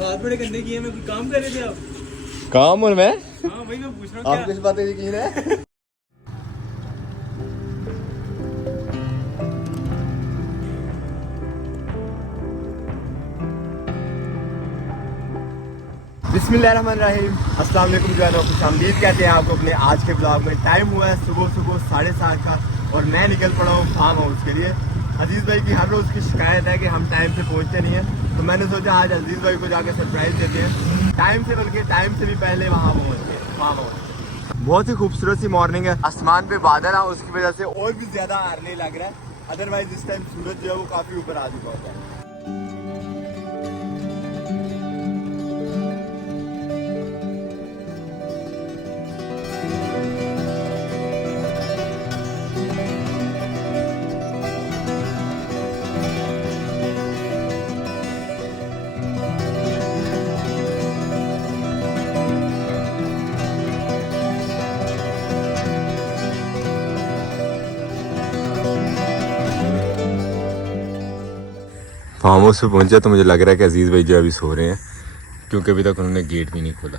हाथ बड़े गंदे किए, मैं कोई काम कर रहे थे आप? काम और मैं? हाँ वही मैं पूछ रहा हूँ। आपको इस बात का यकीन है? बिस्मिल्लाहिर्रहमानिर्रहीम, अस्सलाम वालेकुम जो है ना, खुशामदीद कहते हैं आपको अपने आज के ब्लॉग में। टाइम हुआ है सुबह 7:30 का और मैं निकल पड़ा हूँ फार्म हाउस के लिए। अजीज़ भाई की हर रोज़ की शिकायत है कि हम टाइम से पहुँचते नहीं हैं, तो मैंने सोचा आज अजीज़ भाई को जाकर सरप्राइज़ देते हैं। टाइम से, बल्कि टाइम से भी पहले वहाँ पहुँच गए फार्म हाउस। बहुत ही खूबसूरत सी मॉर्निंग है, आसमान पे बादल है, उसकी वजह से और भी ज़्यादा आर्ली लग रहा है। अदरवाइज इस टाइम सूरज जो है वो काफ़ी ऊपर आ चुका होता है। फार्म हाउस पे पहुंचा तो मुझे लग रहा है कि अजीज़ भाई जो अभी सो रहे हैं, क्योंकि अभी तक उन्होंने गेट भी नहीं खोला।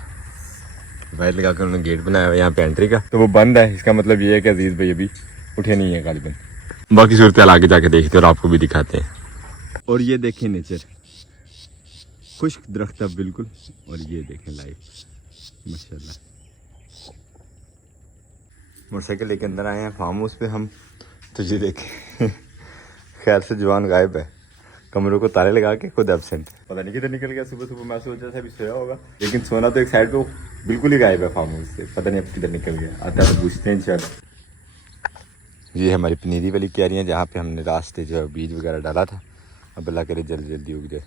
वायर लगा कर उन्होंने गेट बनाया हुआ है यहाँ पे एंट्री का, तो वो बंद है। इसका मतलब ये है कि अजीज़ भाई अभी उठे नहीं है गालिबन। बाकी सूरत आगे जाके देखते हैं और आपको भी दिखाते हैं। और ये देखें नेचर, खुश्क दरख्त अब बिल्कुल, और ये देखें लाइफ माशाल्लाह। मोटरसाइकिल लेके अंदर आए हैं फार्म हाउस पे हम, तो ये देखें खैर से जवान गायब है, कमरों को ताले लगा के खुद एब्सेंट। पता नहीं किधर निकल गया। सुबह सुबह मैं सोच रहा था अभी सोया होगा, लेकिन सोना तो एक साइड पे बिल्कुल ही गायब है फार्म हाउस से। पता नहीं अब किधर निकल गया, आता है तो पूछते हैं इंशाल्लाह। ये हमारी पनीरी वाली क्यारियाँ जहाँ पे हमने रास्ते जो है बीज वगैरह डाला था, अब अल्लाह करे जल्दी जल्दी उग जाए।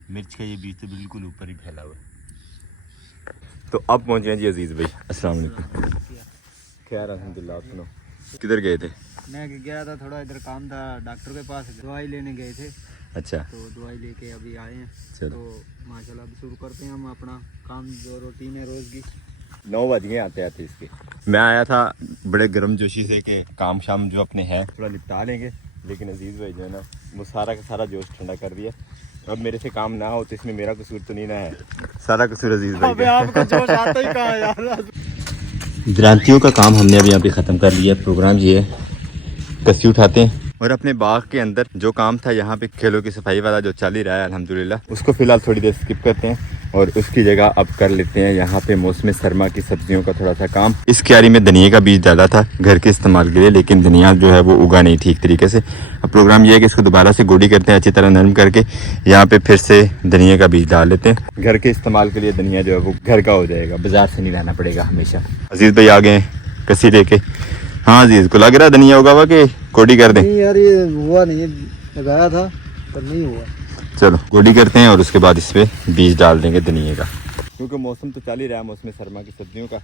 मिर्च का ये बीज तो बिल्कुल ऊपर ही फैला हुआ है। तो अब पहुँचे हैं जी अजीज़ भाई, अस्सलाम वालेकुम। खैर अल्हम्दुलिल्लाह। आप सुनो, किधर गए थे? मैं गया था, थोड़ा इधर काम था, डॉक्टर के पास दवाई लेने गए थे। अच्छा, तो दवाई लेके अभी आए हैं। चलो। तो माशाल्लाह अभी शुरू करते हैं हम अपना काम, जो रूटीन है रोज़ की। 9 बज गए आते आते इसके। मैं आया था बड़े गर्म जोशी से कि काम शाम जो अपने हैं थोड़ा निपटा लेंगे, लेकिन अजीज़ भाई जो है ना वो सारा का सारा जोश ठंडा कर दिया। अब मेरे से काम ना हो तो इसमें मेरा कसूर तो नहीं ना है, सारा कसूर अजीज़ भाई का। आपको जोश आता ही कहाँ यार। ग्रांतियों का काम हमने अभी यहाँ पे ख़त्म कर लिया। प्रोग्राम ये है, कस्सी उठाते हैं और अपने बाग के अंदर जो काम था यहाँ पे खेलों की सफाई वाला जो चल ही रहा है अल्हम्दुलिल्लाह, उसको फिलहाल थोड़ी देर स्किप करते हैं और उसकी जगह अब कर लेते हैं यहाँ पे मौसम सरमा की सब्जियों का थोड़ा सा काम। इस क्यारी में धनिया का बीज डाला था घर के इस्तेमाल के लिए, लेकिन धनिया जो है वो उगा नहीं ठीक तरीके से। अब प्रोग्राम ये है कि इसको दोबारा से गोडी करते हैं, अच्छी तरह नरम करके यहाँ पे फिर से धनिया का बीज डाल लेते हैं। घर के इस्तेमाल के लिए धनिया जो है वो घर का हो जाएगा, बाजार से नहीं लाना पड़ेगा हमेशा। अजीज़ भाई आ गए हैं कसी लेके। हाँ अजीज़ को लग रहा है धनिया होगा हुआ कि गोडी कर दें? नहीं यार ये हुआ नहीं, लगाया था पर नहीं हुआ। चलो गोडी करते हैं और उसके बाद इस पे बीज डाल देंगे धनिया का, क्योंकि मौसम तो चल ही रहा है मौसम सरमा की सब्जियों का,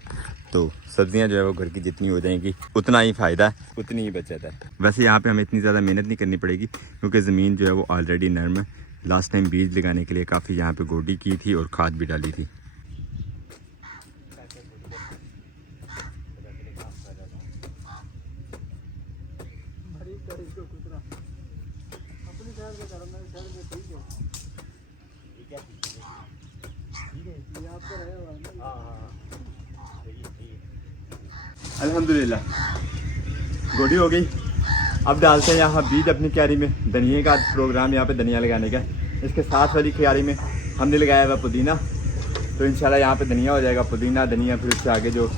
तो सब्जियां जो है वो घर की जितनी हो जाएंगी उतना ही फ़ायदा है, उतनी ही बचत है। वैसे यहाँ पे हमें इतनी ज़्यादा मेहनत नहीं करनी पड़ेगी क्योंकि ज़मीन जो है वो ऑलरेडी नर्म है। लास्ट टाइम बीज लगाने के लिए काफ़ी यहाँ पे गोडी की थी और खाद भी डाली थी। अल्हम्दुलिल्लाह गोडी हो गई। अब डालते हैं यहाँ बीज अपनी क्यारी में। धनिया का प्रोग्राम यहाँ पे धनिया लगाने का। इसके साथ वाली क्यारी में हमने लगाया हुआ पुदीना, तो इंशाल्लाह यहाँ पे धनिया हो जाएगा, पुदीना धनिया। फिर उससे आगे जो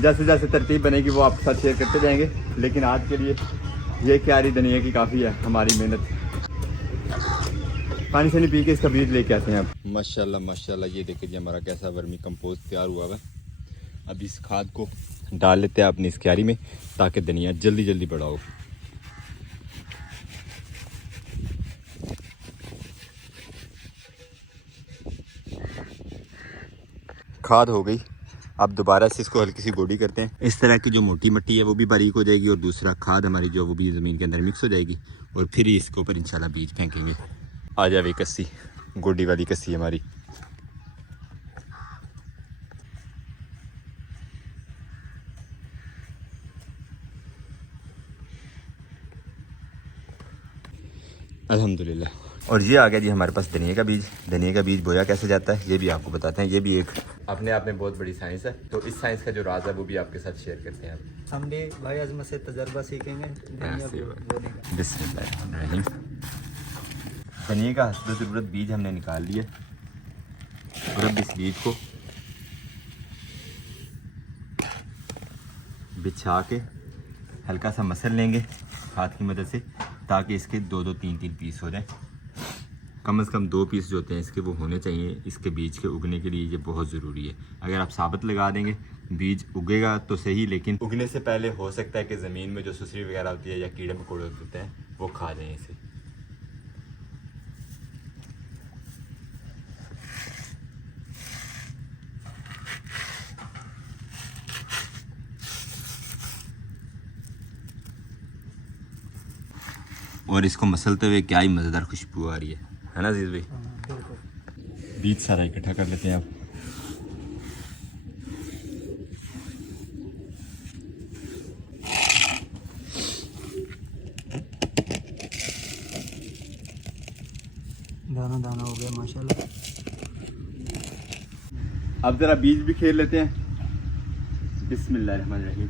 जैसे जैसे तरतीब बनेगी वो आपके साथ शेयर करते जाएंगे, लेकिन आज के लिए ये क्यारी धनिया की काफ़ी है हमारी मेहनत। पानी से नहीं पी के इसका बीज लेके आते हैं अब। माशाल्लाह माशाल्लाह, ये देखिए जी हमारा कैसा वर्मी कंपोस्ट तैयार हुआ है। अब इस खाद को डाल लेते हैं अपनी इस क्यारी में ताकि धनिया जल्दी जल्दी बड़ा हो। खाद हो गई, अब दोबारा से इसको हल्की सी गोडी करते हैं। इस तरह की जो मोटी मिट्टी है वो भी बारीक हो जाएगी और दूसरा खाद हमारी जो वो भी ज़मीन के अंदर मिक्स हो जाएगी और फिर ही इसके ऊपर इंशाल्लाह बीज फेंकेंगे। आ जाए कस्सी, गोडी वाली कस्सी हमारी। अल्हम्दुलिल्लाह और ये आ गया जी हमारे पास धनिया का बीज। धनिया का बीज बोया कैसे जाता है ये भी आपको बताते हैं। ये भी एक अपने आप में बहुत बड़ी साइंस है। तो इस साइंस का जो राज है वो भी आपके साथ शेयर करते हैं हम भी भाई आजमा से तजर्बा सीखेंगे धनिया बोने का। बिस्मिल्लाहिर्रहमानिर्रहीम। धनिया का हस्ब ज़रूरत बीज हमने निकाल लिया और अब इस बीज को बिछा के हल्का सा मसल लेंगे हाथ की मदद से, ताकि इसके 2-2 3-3 पीस हो जाएं। कम से कम 2 पीस जो होते हैं इसके वो होने चाहिए। इसके बीज के उगने के लिए ये बहुत ज़रूरी है। अगर आप साबित लगा देंगे बीज उगेगा तो सही, लेकिन उगने से पहले हो सकता है कि ज़मीन में जो सुसरी वगैरह होती है या कीड़े मकोड़े होते हैं वो खा जाएँ इसे। और इसको मसलते हुए क्या ही मज़ेदार खुशबू आ रही है ना अजीज़ भाई। बीज सारा इकट्ठा कर लेते हैं आप। दाना दाना हो गया माशाल्लाह। अब ज़रा बीज भी खेल लेते हैं। बिस्मिल्लाहिर्रहमानिर्रहीम।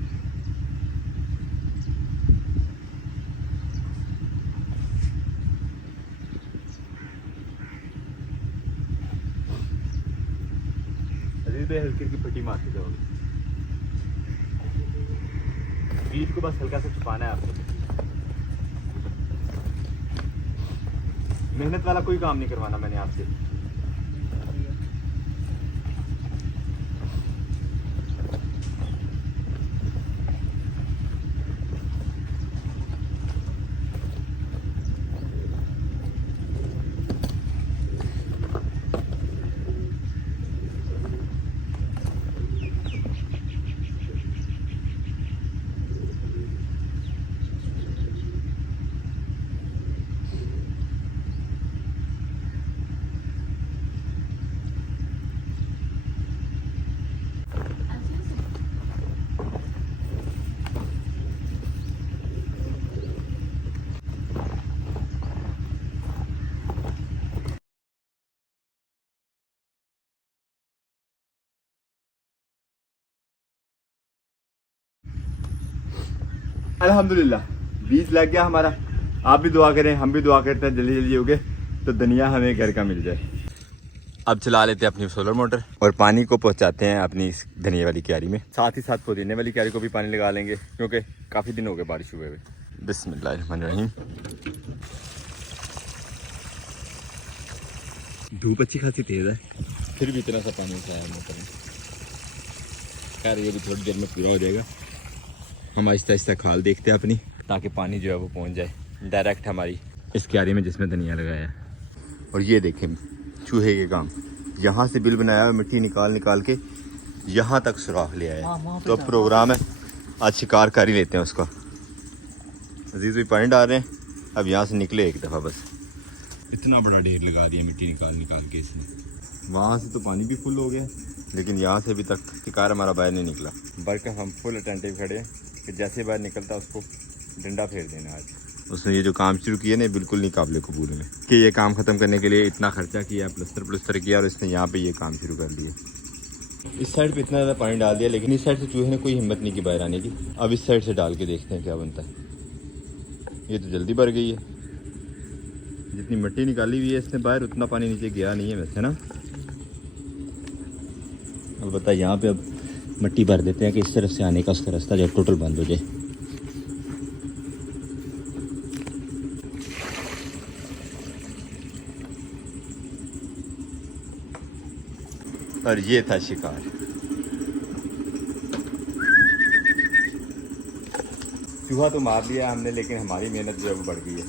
हल्की की पट्टी मारते जाओगे। बीज को बस हल्का सा छुपाना है आपको। मेहनत वाला कोई काम नहीं करवाना मैंने आपसे। अल्हम्दुलिल्लाह बीज लग गया हमारा। आप भी दुआ करें, हम भी दुआ करते हैं जल्दी जल्दी उगे तो धनिया हमें घर का मिल जाए। अब चला लेते हैं अपनी सोलर मोटर और पानी को पहुंचाते हैं अपनी इस धनिया वाली क्यारी में। साथ ही साथ पुदीने वाली क्यारी को भी पानी लगा लेंगे क्योंकि काफ़ी दिन हो गए बारिश हुए हुए। बिस्मिल्लाहिर्रहमानिर्रहीम। धूप अच्छी खासी तेज़ है, फिर भी इतना सा पानी उठाया मोटर में। खैर ये भी थोड़ी देर में पूरा हो जाएगा। हम आहिस्ता आहिस्ता खाल देखते हैं अपनी, ताकि पानी जो है वो पहुंच जाए डायरेक्ट हमारी इस क्यारी में जिसमें धनिया लगाया है। और ये देखें चूहे के काम, यहाँ से बिल बनाया हुआ, मिट्टी निकाल निकाल के यहाँ तक सुराख ले आया है। तो अब प्रोग्राम है आज शिकार कर ही लेते हैं उसका। अजीज़ भी पानी डाल रहे हैं, अब यहाँ से निकले एक दफ़ा बस। इतना बड़ा ढेर लगा दिया मिट्टी निकाल निकाल के इसने। वहाँ से तो पानी भी फुल हो गया, लेकिन यहाँ से अभी तक शिकार हमारा बाहर नहीं निकला। बल्कि हम फुल अटेंटिव खड़े हैं कि जैसे बाहर निकलता उसको डंडा फेर देना। आज उसने ये जो काम शुरू किया ना बिल्कुल नहीं काबिल कबूल में कि ये काम ख़त्म करने के लिए इतना खर्चा किया, प्लस्तर किया और इसने यहाँ पे ये काम शुरू कर दिया। इस साइड पे इतना ज़्यादा पानी डाल दिया, लेकिन इस साइड से चूहे ने कोई हिम्मत नहीं की बाहर आने की। अब इस साइड से डाल के देखते हैं क्या बनता है। ये तो जल्दी भर गई है, जितनी मिट्टी निकाली हुई है इसने बाहर उतना पानी नीचे गया नहीं है वैसे ना। अब बता यहाँ पे अब मिट्टी भर देते हैं कि इस तरफ से आने का उसका रास्ता जो टोटल बंद हो जाए। और ये था शिकार। चूहा तो मार लिया हमने, लेकिन हमारी मेहनत जो है वो बढ़ गई है।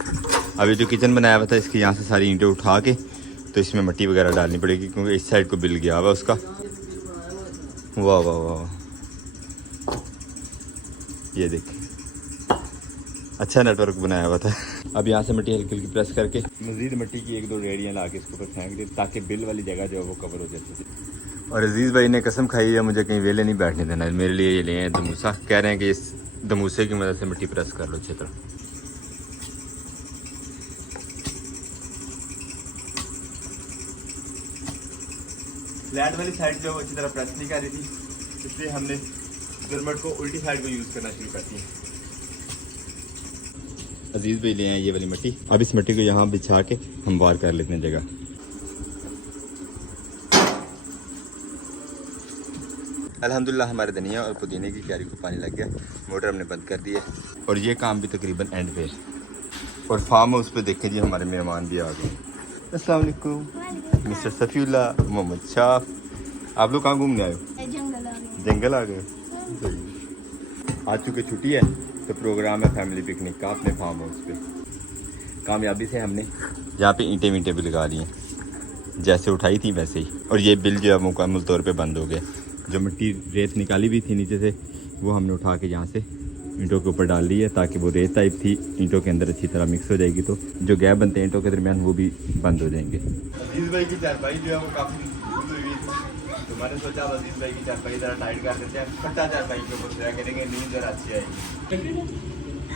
अभी जो किचन बनाया हुआ था इसके यहाँ से सारी ईंटें उठा के तो इसमें मिट्टी वगैरह डालनी पड़ेगी, क्योंकि इस साइड को बिल गया हुआ उसका। वाह वाह वाह, ये देखिए अच्छा नेटवर्क बनाया हुआ था। अब यहाँ से मिट्टी हल्की हल्की प्रेस करके मज़ीद मिट्टी की 1-2 रेडियाँ ला के इसके ऊपर फेंक दी, ताकि बिल वाली जगह जो है वो कवर हो जाए। और अजीज़ भाई ने कसम खाई है मुझे कहीं वेले नहीं बैठने देना। मेरे लिए ये ले हैं दमूसा, कह रहे हैं कि इस दमूसे की मदद से मिट्टी प्रेस कर लो अच्छी तरह। फ्लैट वाली साइड जो है वो अच्छी तरह प्रेस नहीं कर रही थी, इसलिए हमने ज़रमट को उल्टी साइड को यूज़ करना शुरू कर दिया। अजीज़ भाई ले आए ये वाली मिट्टी, अब इस मिट्टी को यहाँ बिछा के हम वार कर लेते हैं जगह। अल्हम्दुलिल्लाह हमारे धनिया और पुदीने की क्यारी को पानी लग गया, मोटर हमने बंद कर दी है और ये काम भी तकरीबन एंड पे। और फार्म हाउस पे देखें जी हमारे मेहमान भी आ गए। अस्सलाम वालेकुम मिस्टर सफ़ीउल्लाह, मोहम्मद शाह, आप लोग कहाँ घूमने आए हो? जंगल आ गए। आज चूँकि छुट्टी है तो प्रोग्राम है फैमिली पिकनिक का अपने फार्म हाउस पे। कामयाबी से हमने यहाँ पे ईंटें वींटें भी लगा ली हैं, जैसे उठाई थी वैसे ही। और ये बिल जो है मुकम्मल तौर पे बंद हो गया। जो मिट्टी रेत निकाली हुई थी नीचे से वो हमने उठा के यहाँ से ईंटों के ऊपर डाल ली है, ताकि वो रेत टाइप थी ईंटों के अंदर अच्छी तरह मिक्स हो जाएगी, तो जो गैप बनते हैं ईंटों के दरमियान वो भी बंद हो जाएंगे। अजीज़ भाई की चारपाई जो है वो काफ़ी लूज हुई थी, तो मैंने सोचा अजीज़ भाई की चारपाई ज़रा टाइट कर देते हैं, फटा चारपाई के ऊपर सोया करेंगे, नींद ज़रा अच्छी आएगी।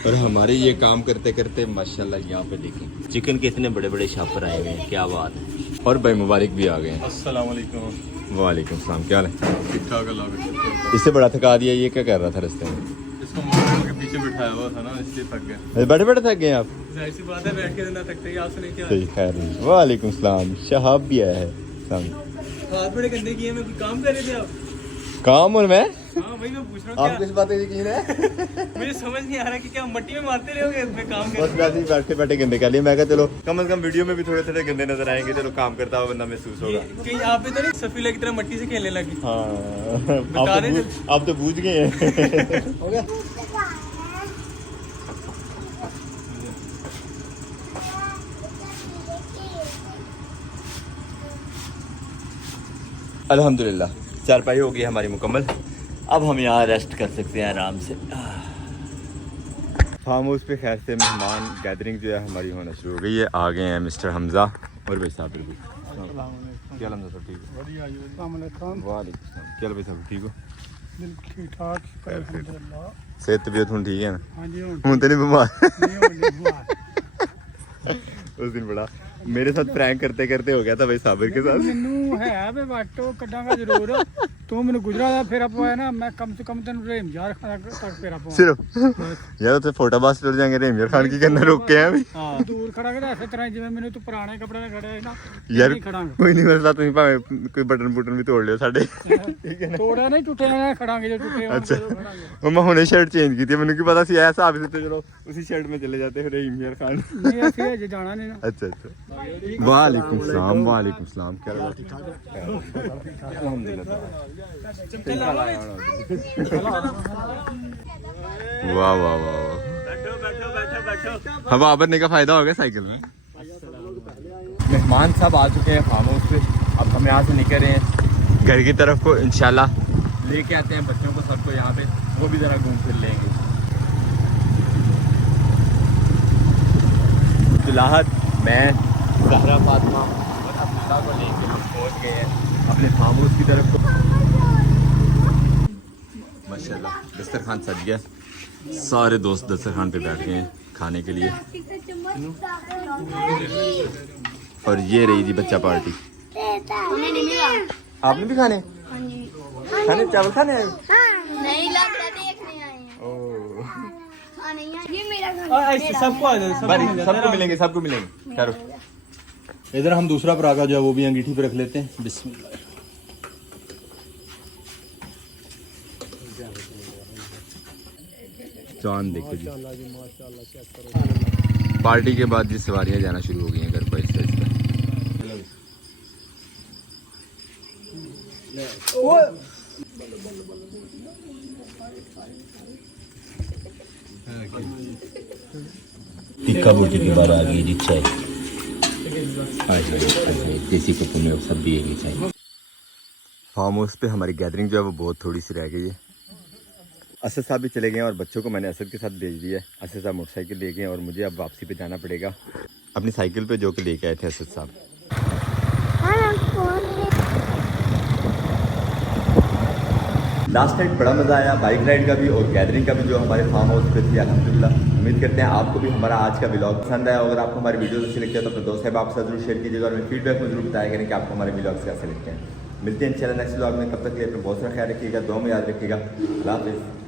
और हमारे ये काम करते करते माशाल्लाह यहाँ पे देखें चिकन के इतने बड़े बड़े शापर आए हुए हैं, क्या बात है। और भाई मुबारक भी आ गए हैं। अस्सलाम वालेकुम। वालेकुम सलाम, क्या हाल है? ठीक ठाक अल्लाह का शुक्र है। इससे बड़ा थका दिया, ये क्या कर रहा था रास्ते में? इसको मोटर के पीछे बिठाया हुआ था ना, इसलिए थक गया। बैठे बैठे थक गए आप? जाहिर सी बात है, बैठ के ना थकते ही। आप सुने क्या सही खैर। वालेकुम सलाम, शहाब भी आया है। हाथ बड़े गंदे किए, मैं कोई काम कर रहे थे आप? काम और मैं? हाँ वही मैं पूछ रहा हूँ, आप किस बात पे यकीन है? मुझे समझ नहीं आ रहा कि क्या मट्टी में मारते रहोगे इसमें काम बस कर। वैसे ही बैठे बैठे गंदे कर लिए। मैं कहा चलो कम से कम वीडियो में भी थोड़े थोड़े गंदे नजर आएंगे, चलो काम करता हुआ बंदा महसूस होगा। कहीं आप भी तो नहीं सफीला की तरह मट्टी से खेलने लगी? हाँ बता रहे थे। आप तो बूझ गए हैं। हो गया? अल्हम्दुलिल्लाह चारपाई हो गई हमारी मुकम्मल। अब हम यहाँ रेस्ट कर सकते हैं आराम से। फार्म हाउस पे खैर से मेहमान गैदरिंग जो है हमारी होना शुरू हो गई है। आ गए हैं मिस्टर हमजा और भाई साहब बिल्कुल। क्या हमजा साहब ठीक हो? वालेकुम सलाम। क्या भाई साहब ठीक हो? ठीक ठाक अल्हम्दुलिल्लाह। सेहत तबीयत हूँ ठीक है ना? हाँ जी हूँ तो नहीं बीमार? नहीं उस दिन बड़ा मेरे साथ प्रैंक करते करते हो गया था भाई साबिर के साथ। ਮੈਨੂੰ ਹੈ ਵੇ ਵਾਟੋ ਕੱਢਾਂਗਾ ਜ਼ਰੂਰ ਤੂੰ ਮੈਨੂੰ ਗੁਜਰਾ ਦਾ ਫੇਰਾ ਪਵਾਇਆ ਨਾ ਮੈਂ ਕਮ ਸੇ ਕਮ ਤੈਨੂੰ ਰਹੀਮ ਯਾਰ ਖਾਨ ਤੱਕ ਫੇਰਾ ਪਵਾਇਆ सिर्फ यार तो फोटो बास चल जाएंगे रेमियर खान की करना रोक के हैं अभी। ਹਾਂ ਦੂਰ ਖੜਾਂਗੇ ਤਾਂ ਇਸੇ ਤਰ੍ਹਾਂ ਜਿਵੇਂ ਮੈਨੂੰ ਤੂੰ ਪੁਰਾਣੇ ਕੱਪੜੇ ਨਾਲ ਖੜਿਆ ਸੀ ਨਾ यार ਨਹੀਂ ਖੜਾਂਗੇ कोई नहीं मेरे साथ, तुम भावे कोई बटन बुटन भी तोड़ लियो साडे। ਤੋੜਿਆ ਨਹੀਂ ਟੁੱਟਿਆ ਨਾ ਖੜਾਂਗੇ ਜੇ ਟੁੱਟੇ ਹੋਣ अच्छा ਤਾਂ ਖੜਾਂਗੇ और मैं हुने शर्ट चेंज की थी, मैंने की पता सी ऐसा आप तो चलो उसी शर्ट में चले जाते फिर रेमियर खान। ਨਹੀਂ ਅਸੀਂ ਅਜੇ ਜਾਣਾ ਨਹੀਂ ਨਾ अच्छा अच्छा। वालेकुम सलाम। वालेकुम सलाम। क्या वाह वाह वाह वाह। बैठो बैठो बैठो बैठो। हवा भरने का फायदा हो गया साइकिल में। मेहमान सब आ चुके हैं फार्म हाउस पे, अब हम यहाँ से निकल रहे हैं घर की तरफ को। इंशाल्लाह लेके आते हैं बच्चों को सबको यहाँ पे, वो भी ज़रा घूम फिर लेंगे। दुलाहत मैं ज़हरा फातिमा और अब्दुल्ला को लेके हम पहुँच गए हैं अपने फार्म हाउस की तरफ को। माशाल्लाह दस्तरखान सज गया, सारे दोस्त दस्तरखान पे बैठ गए हैं खाने के लिए। और ये रही जी बच्चा पार्टी। आपने भी खाने? खाने चावल खाने आए हो? नहीं लग रहा देखने आए हैं। ओह। ये मेरा घर ऐसे सबको आ जाए, बारी सबको मिलेंगे सबको मिलेंगे। ठहरो इधर हम दूसरा परागा जो है वो भी अंगीठी पे रख लेते हैं। बिस्मिल्लाह। चांद देखो जी, पार्टी के बाद जी सवारियां जाना शुरू हो गई हैं घर पर इस तरह। टिक्का बोटी के बाद आ गई जी चाय। देसी कपूर में सब भी है चाय। फार्म हाउस पे हमारी गैदरिंग जो है वो बहुत थोड़ी सी रह गई है। असद साहब भी चले गए हैं और बच्चों को मैंने असद के साथ भेज दिया है। असद साहब मोटरसाइकिल ले गए और मुझे अब वापसी पे जाना पड़ेगा अपनी साइकिल पे जो कि लेके आए थे असद साहब। लास्ट नाइट बड़ा मज़ा आया बाइक राइड का भी और गैदरिंग का भी जो हमारे फार्म हाउस पे थी अल्हम्दुलिल्लाह। उम्मीद करते हैं आपको भी हमारा आज का व्लॉग पसंद आया। अगर आपको हमारे वीडियोस अच्छे लगते हैं तो अपने दोस्त साहब आप साथ जरूर शेयर कीजिएगा और मेरे फीडबैक में जरूर बताया करें कि आपको हमारे व्लॉग्स कैसे लगते हैं। मिलते हैं इंशाल्लाह नेक्स्ट व्लॉग में। तब तक के लिए अपना बहुत सारा ख्याल रखिएगा, दुआ में याद रखिएगा। अल्लाह हाफिज़।